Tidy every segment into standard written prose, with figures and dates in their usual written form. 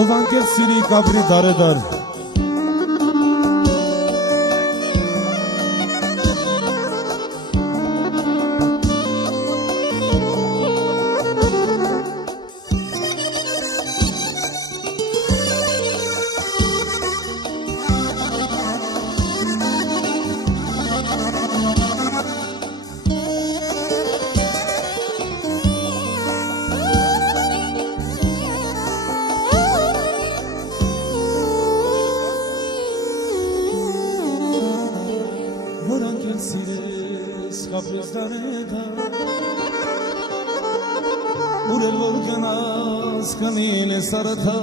ով անկել սիրի կապրի դարեդար Սիրես խապրես դարեդա Ուրել որ կնաս կնին ես արաթա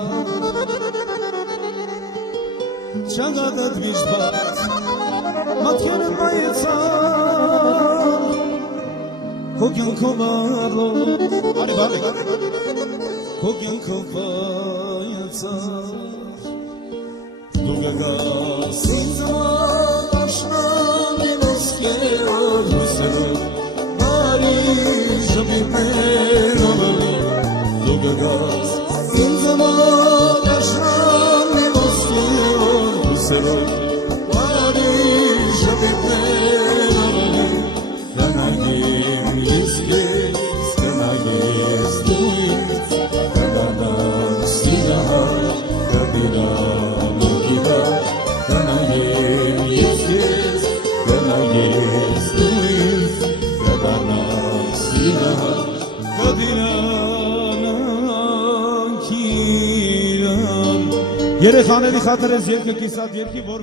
Չանգադատ միշտ բաց մատքերը պայեցան Քո կյանքով առլով Բարի բարի Քո կյանքով պայեցան Դու գագաս ինձ աշնան Երեխաների խաթր ես երկը կիսատ երկի որ